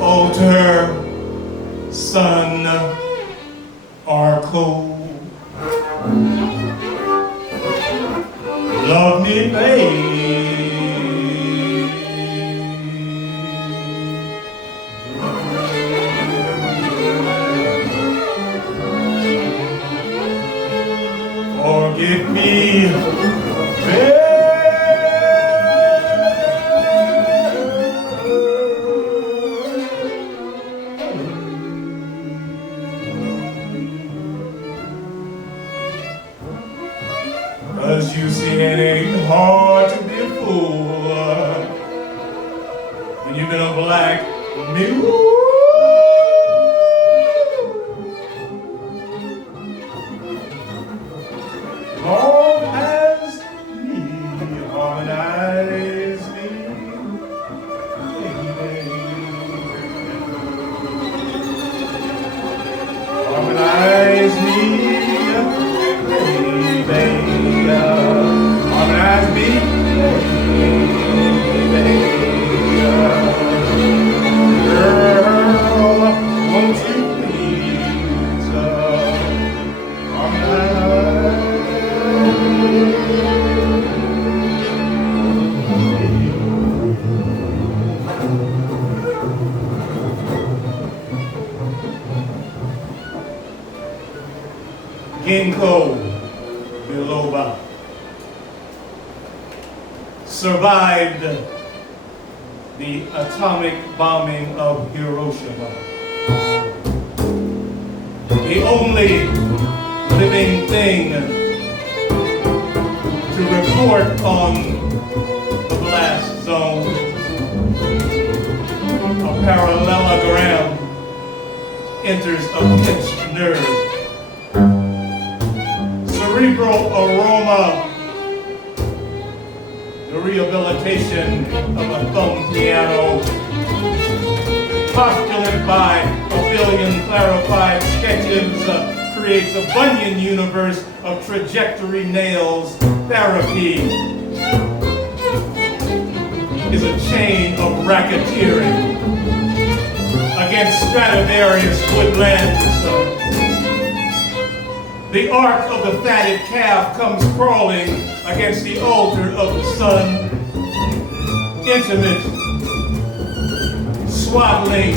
Altar, sun, are cold. Love me, babe. Forgive me, babe. Cause you see, it ain't hard to be a fool when you've been a black mule. Long as me, harmonize me, harmonize me, baby. Harmonize me, baby. Girl, won't you please harmonize? Sinkhole survived the atomic bombing of Hiroshima. The only living thing to report on the blast zone, a parallelogram enters a pinched nerve. Cerebral aroma, the rehabilitation of a thumb piano, postulated by a billion clarified sketches, creates a Bunyan universe of trajectory nails. Therapy is a chain of racketeering against Stradivarius woodlands. The ark of the fatted calf comes crawling against the altar of the sun. Intimate, swaddling,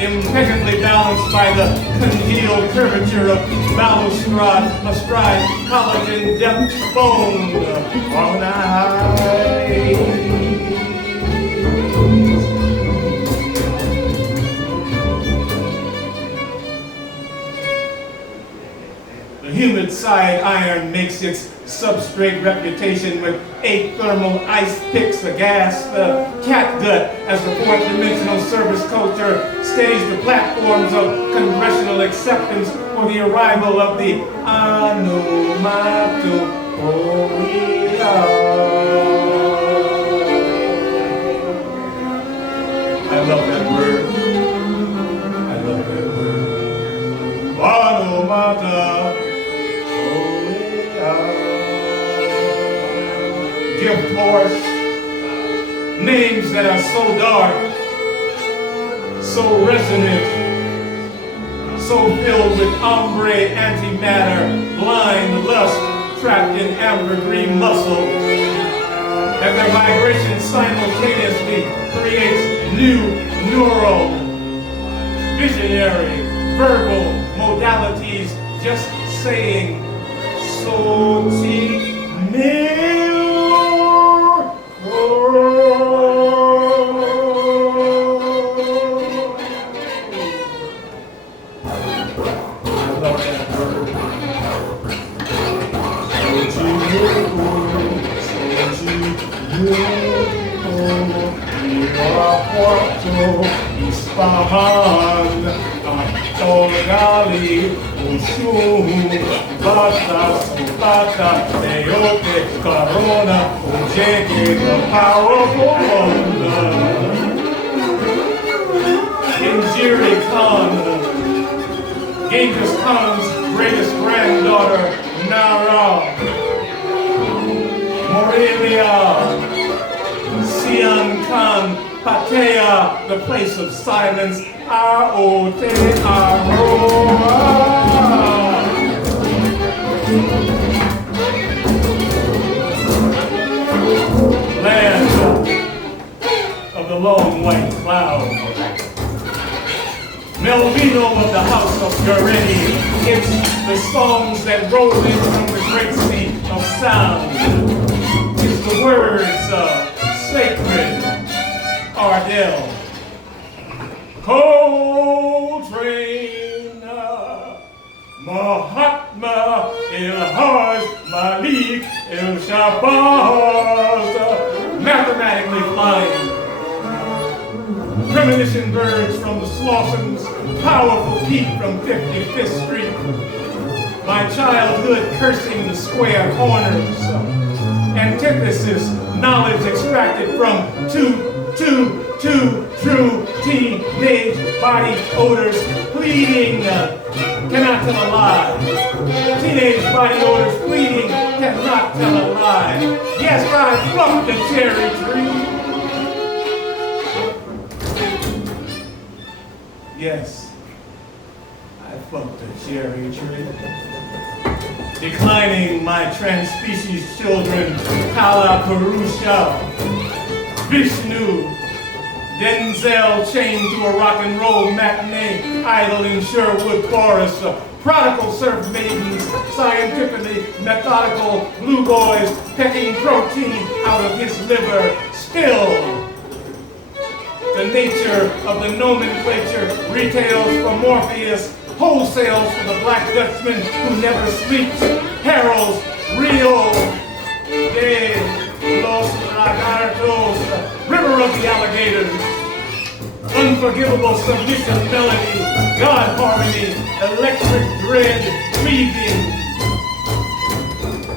impeccably balanced by the congealed curvature of balustrade, astride collagen depth bone. Harmonize. Humid side iron makes its substrate reputation with 8 thermal ice picks aghast. The catgut as the fourth dimensional service culture stays the platforms of congressional acceptance for the arrival of the Anumatu Oya. I love that word. I love that word. Anumata. Gift horse, names that are so dark, so resonant, so filled with ombre antimatter, blind lust trapped in ambergris muscle, that their vibration simultaneously creates new neural, visionary, verbal modalities, just saying, so cheap me. Ispahan, Tolgali, Ushum, Bata, Subata, Teote, Corona, Ujeke, the powerful wonder. Injiri Khan, Genghis Khan's greatest granddaughter, Nara, Morelia, Sian Khan, Patea, the place of silence, Aote Aroa. Land of the long white cloud. Melvino of the house of Guerini, it's the songs that roll in from the great sea of sound. It's the words of sacred Ardell. Coltrane, Mahatma, El-Hajj, Malik, El-Shabazz, mathematically flying. Premonition birds from the Slaughtons, powerful peak from 55th Street. My childhood cursing the square corners. Antithesis, knowledge extracted from two true teenage body odors pleading, cannot tell a lie. Teenage body odors pleading, cannot tell a lie. Yes, I plucked the cherry tree. Yes, I plucked the cherry tree. Declining my trans-species children, Kala Purusha, Vishnu, Denzel chained to a rock and roll matinee, idle in Sherwood Forest, prodigal surf maidens, scientifically methodical blue boys pecking protein out of his liver, still. The nature of the nomenclature retails for Morpheus, wholesales for the Black Dutchman who never sleeps, heralds Rio de los Lagartos, river of the alligators, unforgivable submission melody, God harmony, electric dread, weaving,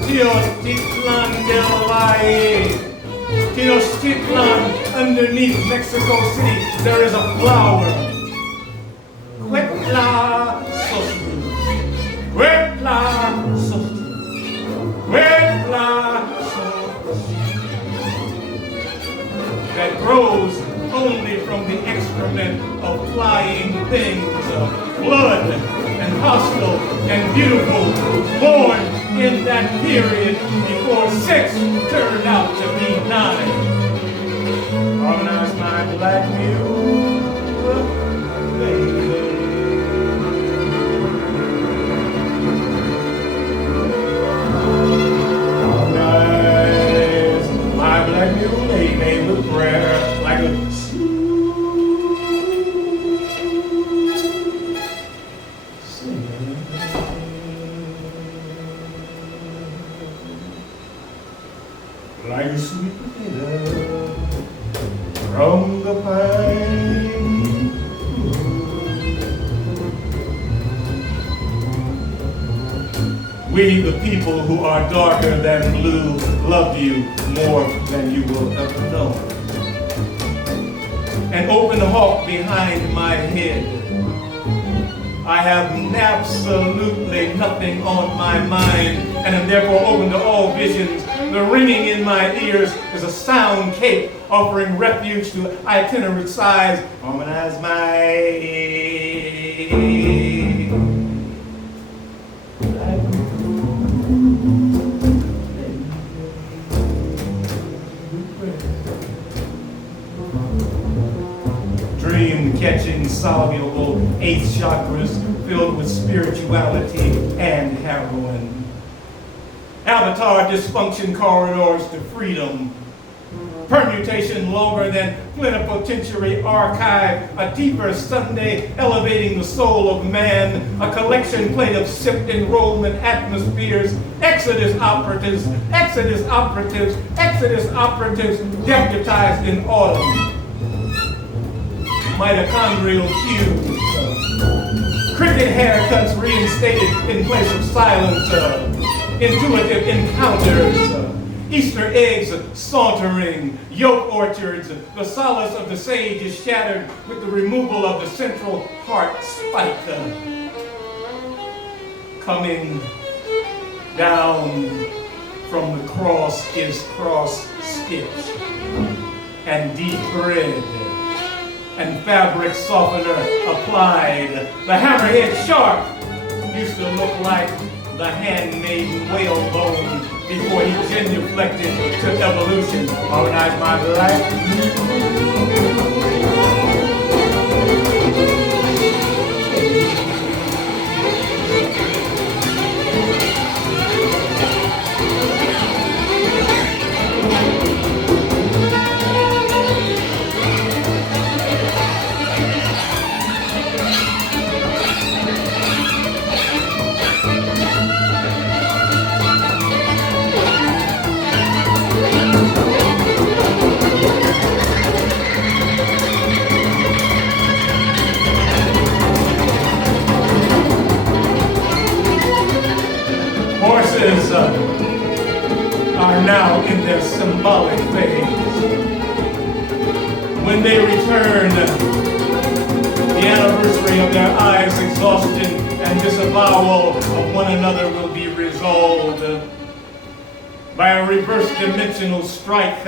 Tenochtitlan del Valle, Tenochtitlan underneath Mexico City, there is a flower. Huetla Sostu, Huetla Sostu, Huetla Sostu, that grows only from the excrement of flying things, blood and hostile and beautiful, born in that period before 6 turned out to be 9. Harmonize my black mule, baby. Harmonize my black mule, baby, with prayer like a like a sweet potato from the pine. We, the people who are darker than blue, love you more than you will ever know. An open hawk behind my head. I have absolutely nothing on my mind, and am therefore open to all visions. The ringing in my ears is a sound cape offering refuge to itinerant sighs. Harmonize my dream-catching, soluble 8 chakras filled with spirituality and heroin. Avatar dysfunction corridors to freedom. Permutation longer than plenipotentiary archive, a deeper Sunday elevating the soul of man, a collection plate of sipped enrollment atmospheres, Exodus operatives, Exodus operatives, Exodus operatives deputized in autumn. mitochondrial cues, cricket haircuts reinstated in place of silence, intuitive encounters, Easter eggs sauntering, yolk orchards, the solace of the sage is shattered with the removal of the central heart spike. Coming down from the cross is cross stitch and deep thread and fabric softener applied. The hammerhead sharp used to look like the handmade whalebone before he genuflected to evolution. Harmonize my life. Horses are now in their symbolic phase. When they return, the anniversary of their eyes' exhaustion and disavowal of one another will be resolved by a reverse dimensional strike.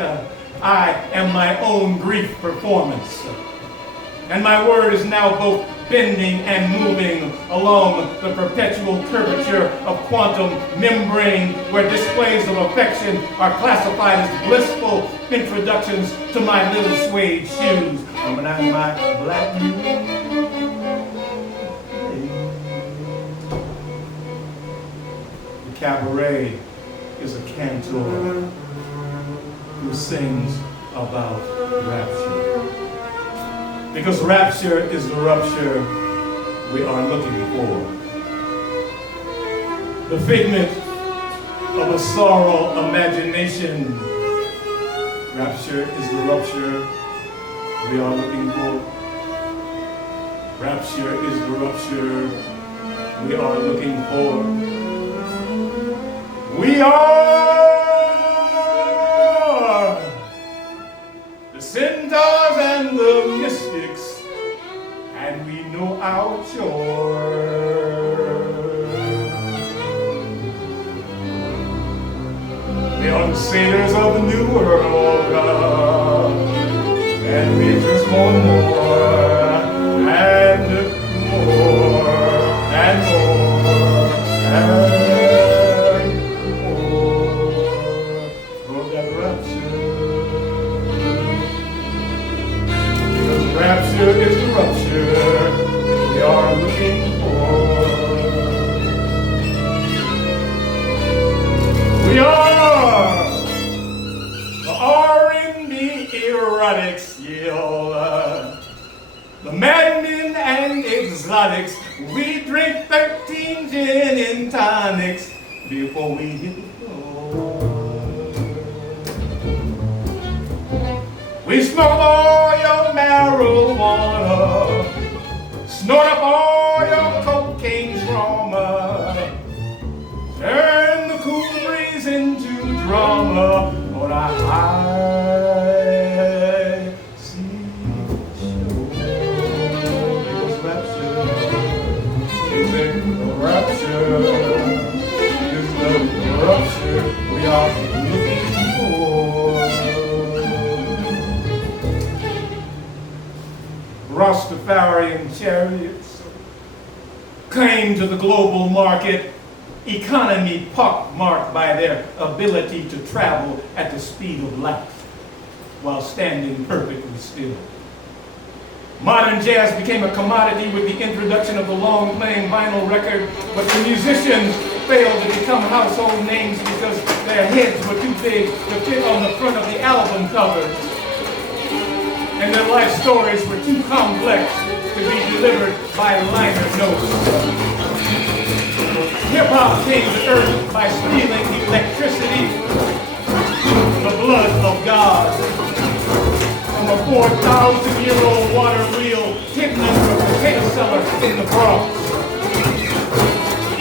I am my own grief performance. And my word is now both bending and moving along the perpetual curvature of quantum membrane, where displays of affection are classified as blissful introductions to my little suede shoes. Harmonize my black music. The cabaret is a cantor who sings about rapture. Because rapture is the rupture we are looking for. The figment of a sorrow imagination. Rapture is the rupture we are looking for. Rapture is the rupture we are looking for. We are the centaurs and the mystics, and we know our chore. We are the sailors of the new world, and we just want more, and more, and more, and more. For that rapture is the rupture we are looking for. We are the R&B erotics, the madmen and exotics. We drink 13 gin and tonics before we hit the floor. We smoke up all your marijuana, snort up all your cocaine trauma, turn the cool breeze into drama on a high sea shore. Because rapture is the rapture, is the rupture we are looking for. Rastafarian chariots claim to the global market, economy pockmarked by their ability to travel at the speed of light while standing perfectly still. Modern jazz became a commodity with the introduction of the long-playing vinyl record, but the musicians failed to become household names because their heads were too big to fit on the front of the album covers, and their life stories were too complex to be delivered by liner notes. Hip-hop came to earth by stealing electricity, the blood of God, from a 4,000-year-old water wheel hidden under a potato cellar in the Bronx.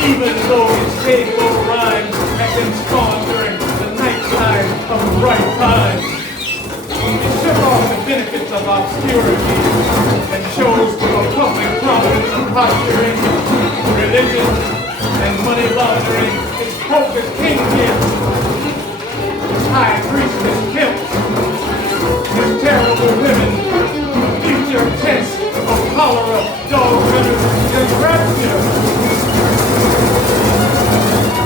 Even though his save-go rhymes have been spawned during the nighttime of the right time, he shook off the benefits of obscurity and chose to a public prominence and posturing, religion, and money laundering. His pope is kingpin, his high priest is pimp, his terrible women, future tense of cholera, dog runners, and rapture.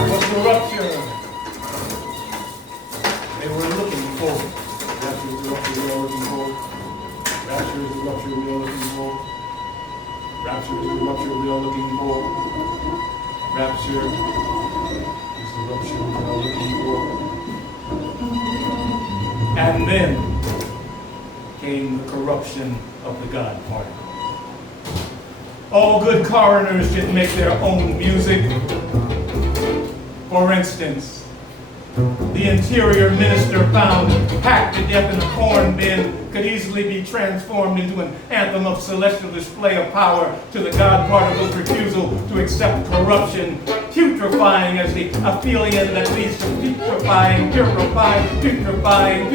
What corruption they were looking for. Rapture is the rupture we are looking for. Rapture is the rupture we are looking for. Rapture is the rupture we are looking for. Rapture is the rupture we are looking for. And then came the corruption of the God Party. All good coroners should make their own music. For instance, the interior minister found hacked to death in a corn bin could easily be transformed into an anthem of celestial display of power to the God particle's refusal to accept corruption, putrefying as the aphelion that leads to putrefying, putrefying.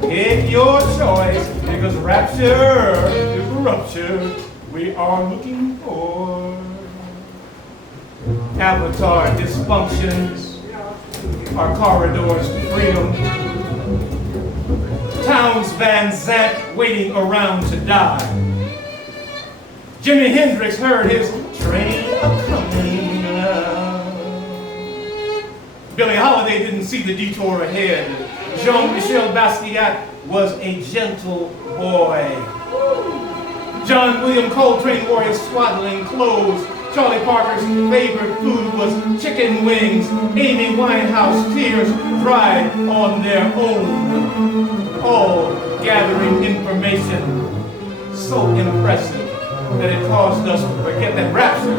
Take your choice, because rapture is the rupture we are looking for. Avatar dysfunctions are corridors to freedom. Towns Van Zandt waiting around to die. Jimi Hendrix heard his train a-coming. Billie Holiday didn't see the detour ahead. Jean-Michel Basquiat was a gentle boy. John William Coltrane wore his swaddling clothes. Charlie Parker's favorite food was chicken wings. Amy Winehouse tears dried on their own. All gathering information so impressive that it caused us to forget that rapture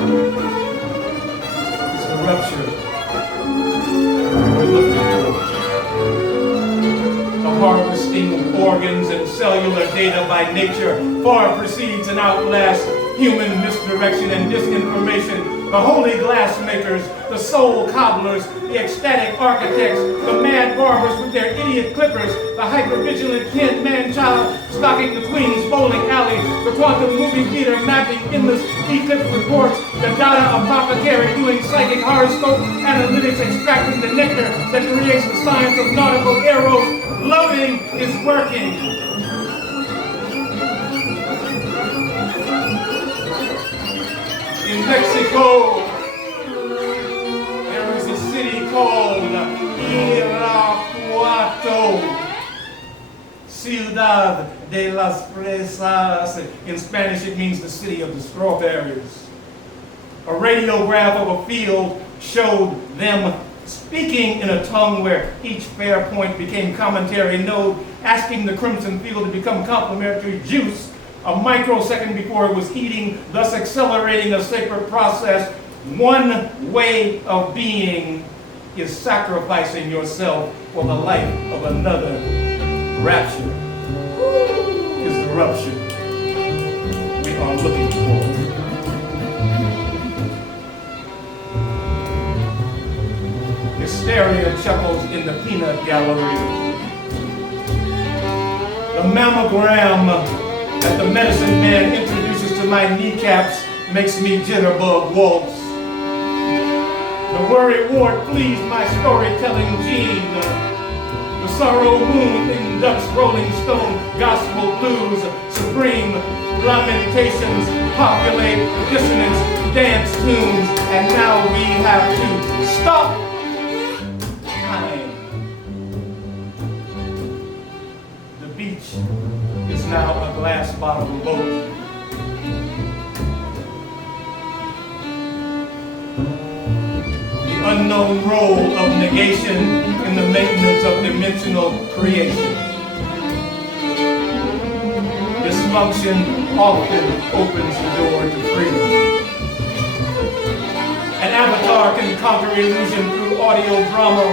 is the rupture we're looking for. The harvesting of organs and cellular data by nature far precedes and outlasts human misdirection and disinformation. The holy glassmakers, the soul cobblers, the ecstatic architects, the mad barbers with their idiot clippers, the hyper-vigilant kid man-child stalking the Queen's bowling alley, the quantum movie theater mapping endless eclipse reports, the data apothecary doing psychic horoscope analytics extracting the nectar that creates the science of nautical arrows. Loving is working. In Mexico, there is a city called Irapuato, Ciudad de las Fresas. In Spanish, it means the city of the strawberries. A radiograph of a field showed them speaking in a tongue where each fair point became commentary node, asking the crimson field to become complementary juice a microsecond before it was eating, thus accelerating a sacred process. One way of being is sacrificing yourself for the life of another. Rapture is the rupture we are looking for. Hysteria chuckles in the peanut gallery. The mammogram that the medicine man introduces to my kneecaps makes me jitterbug waltz. The worry ward flees my storytelling gene. The sorrow moon inducts Rolling Stone gospel blues. Supreme lamentations populate dissonance dance tunes. And now we have to stop time. The beach is now a glass bottom boat. The unknown role of negation in the maintenance of dimensional creation. Dysfunction often opens the door to freedom. An avatar can conquer illusion through audio drama.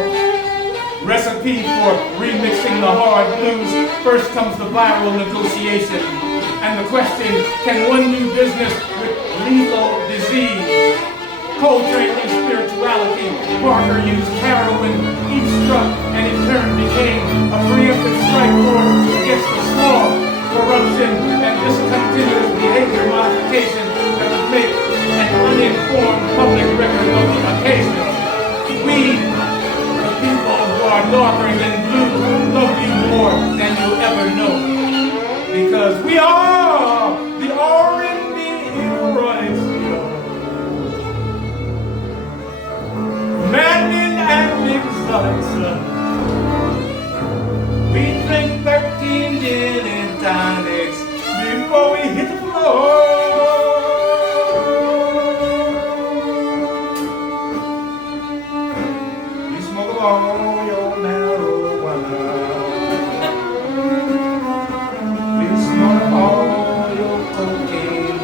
recipe for remixing the hard blues. First comes the viral negotiation. And the question, can one do business with lethal disease? Coltrane used spirituality. Parker used heroin. Each struck and in turn became a preemptive strike force against the small corruption and discontinuous behavior modification that would make an uninformed public record of the occasion. We, the people who are darker than blue, love you more than you'll ever know. Because we are the R&B heroics. Maddening and exotics. We drink 13 gin and tonics before we hit the floor. We smoke all your marijuana. We snort all your cocaine.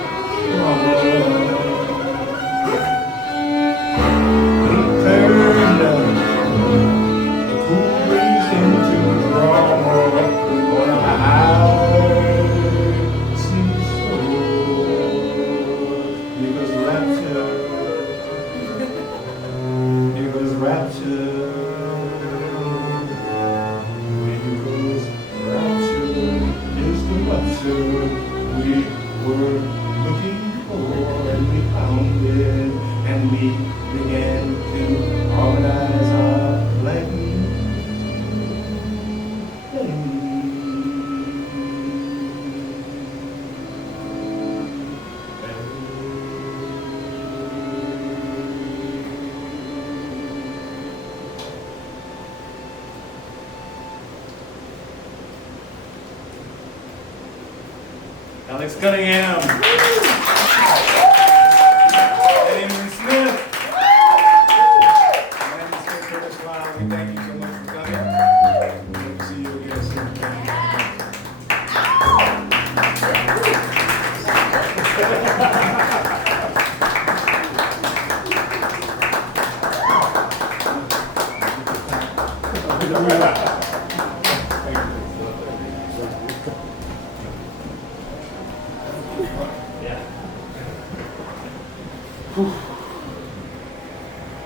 We turn the cool breeze into drama on our eyes and soul. Because rapture because rapture is the rapture we were looking for, and we found it, and we began to harmonize our black music. Alex Cunningham. Damon Smith. And Lyle, we thank you so much for coming. Hope to see you again soon. Yeah.